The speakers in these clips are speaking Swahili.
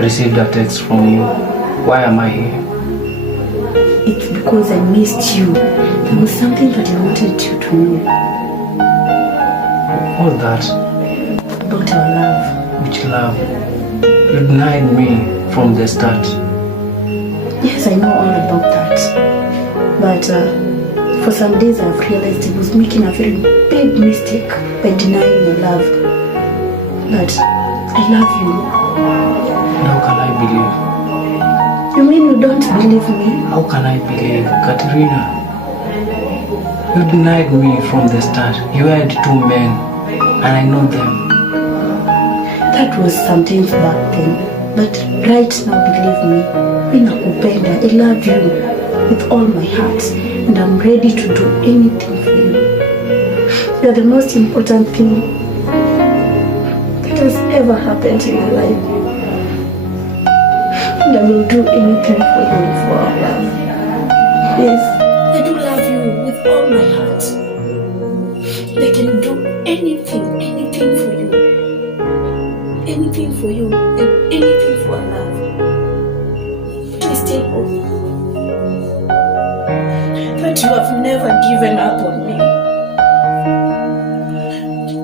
received a text from you. Why am I here? It's because I missed you. There was something that I wanted you to know. What's that? About our love. Which love? You denied me from the start. Yes, I know all about that. But for some days I've realized I was making a very big mistake by denying your love. But I love you. How can I believe? You mean you don't believe me? How can I believe? Katerina, you denied me from the start. You had 2 men, and I know them. That was sometimes back then. But right now, believe me, ninakupenda. I love you with all my heart, and I'm ready to do anything for you. You're the most important thing that has ever happened in my life. And I will do anything for you for our love. Yes, I do love you with all my heart. I can do anything for you. Anything for you and anything for our love. Do you still hope that you have never given up on me?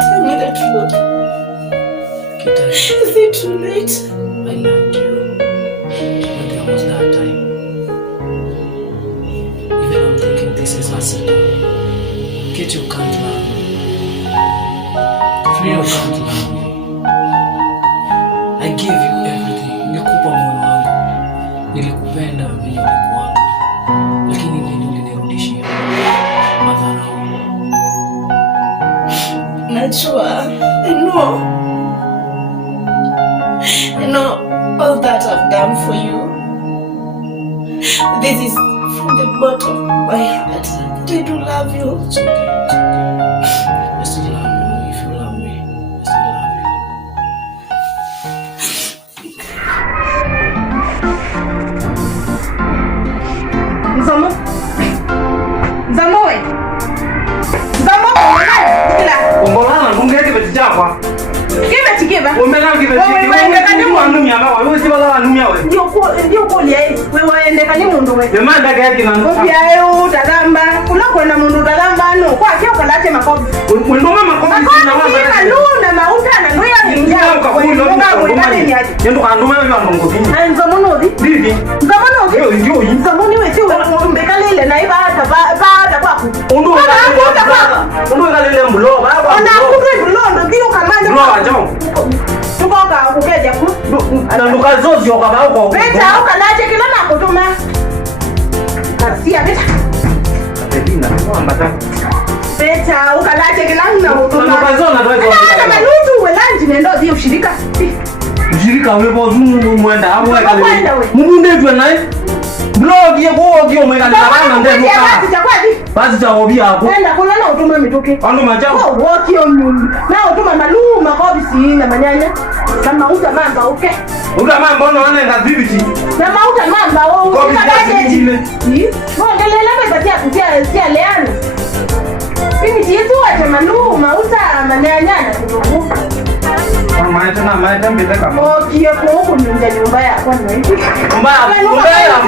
Tell me the truth. Kita, Is it too late? I loved you. But there was that time. Even I'm thinking this is a setup. Kit, you can't love me. Free, you can't love me. I gave you everything. Nilikupa moyo wangu. Nilikupenda vile ulikuwa. Lakini nini ulinirudishia? Madharau. Najua. I know all that I've done for you. This is from the bottom of my heart. I do love you. It's okay. It's okay. I still love you. If you love me, I still love you. Ongolana ngungeke betijapa. Kiba. Umela kibeti. Wewe kanje mwandu myaba wewe sibala wandu myawe. Ndio ko liye wewe endeka ni mundu we. Demanda kaya kinanu. Obyaye utagamba kula kwenda mundu utagamba no kwa kyo kalate makobi. Ndoma makobi na wamba. Kaluna mautana no ya ninja. Yendo kanduma yo ngo bini. Anzo monodi. Bibi. Ngamonogi. Yo. Ngamoni wewe umbekalele na iba hata baada kwako. Undu kalele mbulo baba. Ona kuke bulondo kilo kamanda. Mbulo wajo. Tukoka kukeja ku. Na lukazozi okaba uko. Beta ukalaje kila nakotuma. Kasia beta. Katerina, wamba. Beta ukalaje kila nakotuma. Na lukazona ndio. Na manutu welanji nendo dio ushirika. Ushirika wewe mwenda hapo kale. Mbunde tu naye. Blog yego gyo mwekana bana ndio nuka. Basi cha hobi hapo. Nenda kulala utuma mituke. Ando majao. Woki omundu. Na utuma maluma kobisi na manyanya. Kama uta mamba uke. Uta mamba ono anaenda dhibiti. Kama uta mamba o ukabati ile. Ngele lebe batia kutia leano. Mimi tiyetu ate maluma uta manyanya na kutuku. Maana mbele kama. Woki yako nyumba yako ni. Mbaya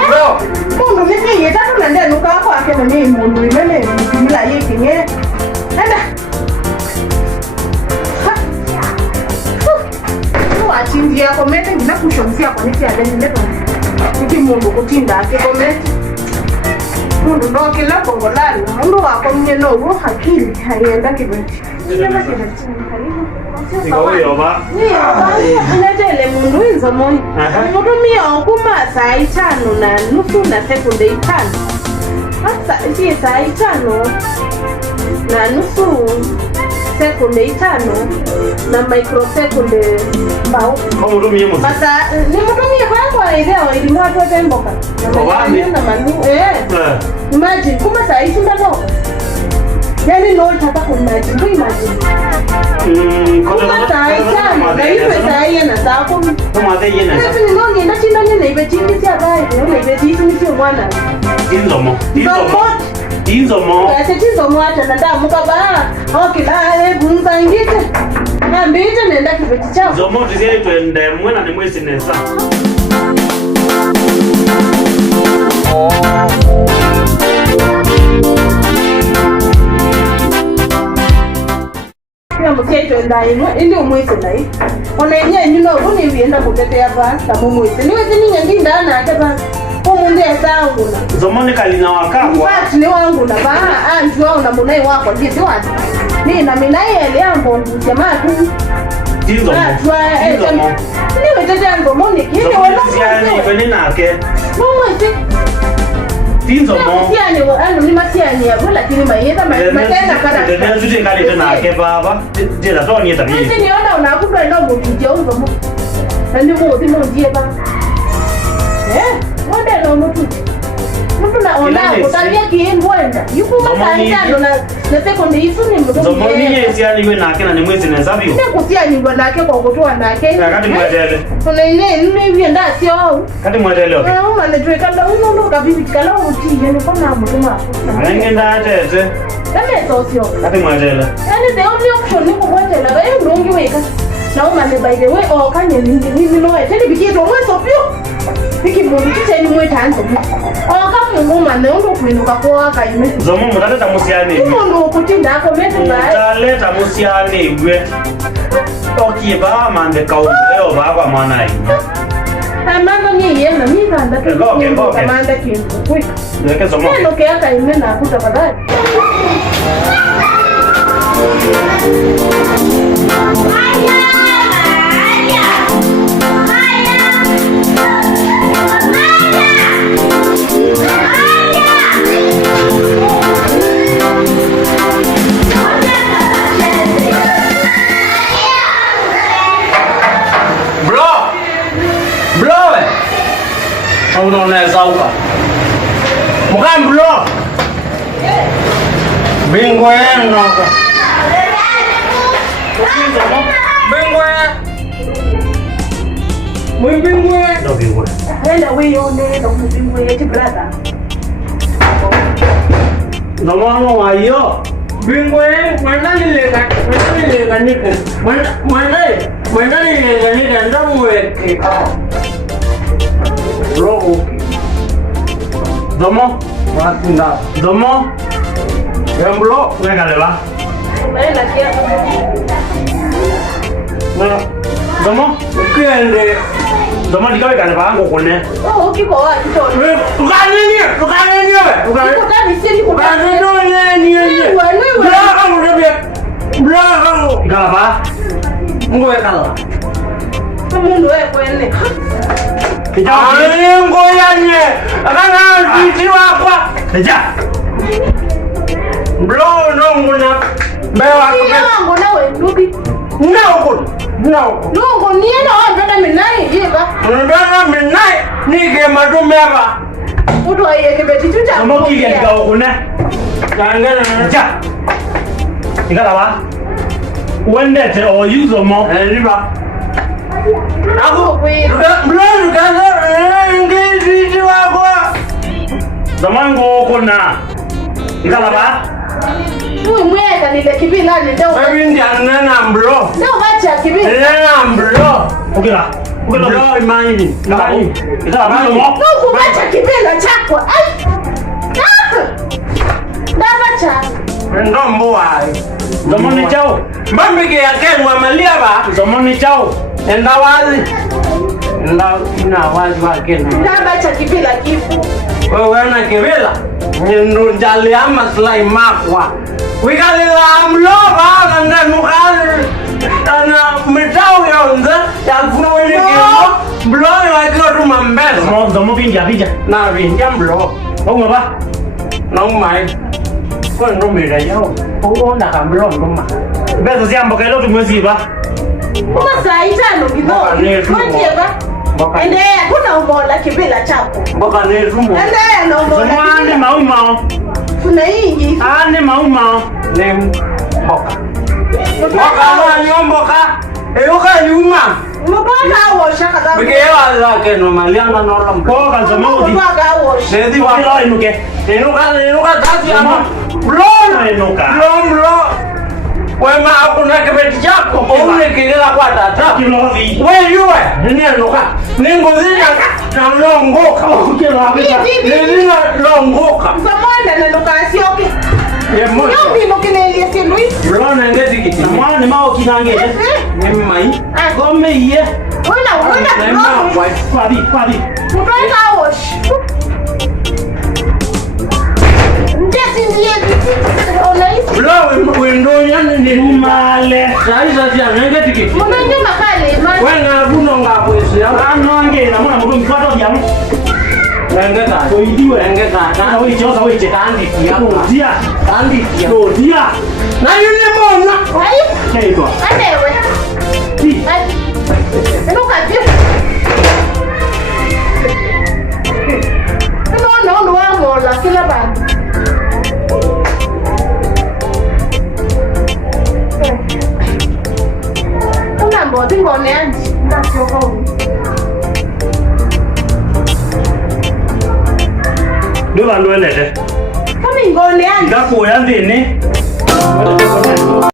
bro. Mundu mimi yetatu na ndenu kako akene ni mundu imene mtimila yiki nge. Enda. Atindi ya komete ndinakushomsia kwa niti ya deni leto. Niki mundu kutinda ake komete. Mundu no kila kongolani. Mundu wako mnyeno uo hakili haienda kibeti. Niyama kibeti. Nikawe yoba. Anajele mundu inzo moi. Mundu miya okuma saa 5 na nusu na sekunde 5. Asa siye saa 5 na nusu sekunde 5 na microsekunde mbao. Kwa mundu miye mo. Basa ni mundu miye kwa ideo ili watu watemboka. Na manu imagine kuma saa 5 ndano. Yani no tata kumaji, ndio imagine. Kuma saa 5 na hiyo saa hiyo na saa 10. Kama dai yana. Sasa ni nani ndio chinda nini ibetingi sia bai, ndio ibetiti ni sio mwana. Inzomo. Sasa tizo mwata na damu kaba. Okay, la bunza ingite. Na mbije nenda kibeti chao. Zomo tizeli twende mwena ni mwezi nesa. Kama mketo ndai ndi umwezi ndai. Ona yenyewe nyuno uni vienda kutetea basta mumwezi. Niwe zininga nginda na ataba. Umunde zangu na. Zomoni kalina wakabwa. Basi ni wangu na ba anju wao na munai wako ndiye wapi. Ni na minai eliambo jamaa tu. Tinzo. Tinzo. Niwe tete ngo moni kile wala. Siani kwani nake. Mumwezi. Tinzo mo. Siani ano ni masiani ya bula kini mayeta matenda kada. Ndio zuje kale tena ke baba. Tena to ni tabii. Sisi niona unakupa ndo mtuje uzo mo. Ndio mo dimo ndiye ba. Wanda ndo mtu. Mtu na ona kutabia kiembwenda. Yuko mtaanza na sekondi hizo ni mdogo. Zomoni yesi yani wewe nake na ni mwezi nezavyo. Ndio kutia nyumba nake kwa kutoa nake. Kati mwetele. Kuna ile hivi ndio sio. Kati mwetele. Una ndio kama uno kabisa kala uti yani kama mtu ma. Ngenda atete. Kama sio. Kati mwetele. Yani the only option ni kuwatela wewe ndio ungeweka. Na umane by the way kanye ni no etele bikito mweso pio. Niki mungu kiteni mweta anzo. Kama ngoma na ndo kuinuka kwa kaime. Zomo mutaleta musiani. Ndo kutinda ako mete bae. Mutaleta musiani gwe. Okiba mande kauleo baba mwanai. Amanda ni yenda mimi kanda tu. Amanda kintu quick. Ndio zomo. Ndio kia kaime na kuta badai. Unaweza uka. Mkam bro. Bingo yenu. Bingo. Muy bingo. No bingo. Hela wewe one ndo bingo yetu brother. No mano ayo. Bingo yenu mana nilega niko. Mana nilega ndo mweke. Bro. Domo, matinda. Domo. Yamblo, venga le va. Venga kia. Bueno, domo, ¿qué domo ni cabe que bango con él. Oh, ¿qué coa? ¿Qué coa? Tu gane ni. Bravo. Galaba. Ngoe kala. Mundu wewe kwene. Ngoyanye akana titi wakwa eja bro no nguna bewa ko nawe ndubi no ni na ndana minai jiba ndana minai nige madumeba uto ayeke beti tuja kama kile kikao kuna ngana eja ingala ba wendete o yuzo mo riba ako bro ngezi wako zamango kuna ngala ba mweka nile kibila ndio wewe ndiye nana bro ndio bacha kibila nana bro ukila bro imani ngala ba mo bacha kibila chako ai bacha ndo mboa zamani chao mbambe yake mwamalia ba zamani chao enda wazi ina wazi wake ndaba cha kibila kifu wewe na kibila ndo njali ama slai makwa wikali la mloba nganda nukali ana mitao yonza ya kuwele kiyo blo ya tu mambeza domo binja na binja blo ngoma ba ngomai kwa ndo mira yao onda kamblo ngoma bezo ziambo kailo tumwezi ba kuma saa 5 kidogo matieba endelea kuna umola kibila chako mboka ni rumo endelea na umola ni mauma kuna hii ni mauma ni mboka mboka na nyomboka eyoka nyuma mboka wo shaka da bigewa zake no malianga no lo mboka zomaudi mboka wo sedi wa lo inuka tatu ama blo inuka blo Wema hakuna kibeti chako. Unikilila kwa tata. Kilovi. Wewe yue. Ninenuka. Ninguzina na longoka. Ninguzina longoka. Samanda na lokasi oke. Ye moyo. Yobi mokine ile sindu. Mlona ngezi kiti. Samwana mao kinange. Ni mai. Gome iye. Wena. Kwabi. Mutaka wash. Ndesi ndiye onai. Bro, windonya ni Male. saiza ya ngenge tikiti. Munenge makale man. Wenga buno ngabwesi ya. Anwange na mwana mudu mkwato byamu. Ngengeta. Oidiwe. Ngengeta. Na wechoza weche. Kandi kia. Dia. Kandi kia. Dia. Na yule mona. Ai. Keitwa. Anewe. Ti. Ai. Nuka ti. No wa mola kila bado. Una mbodi ngone andi. Ndasio kwa uni. Ndio bandu endete. Kama ngone andi. Ndakuya ndini.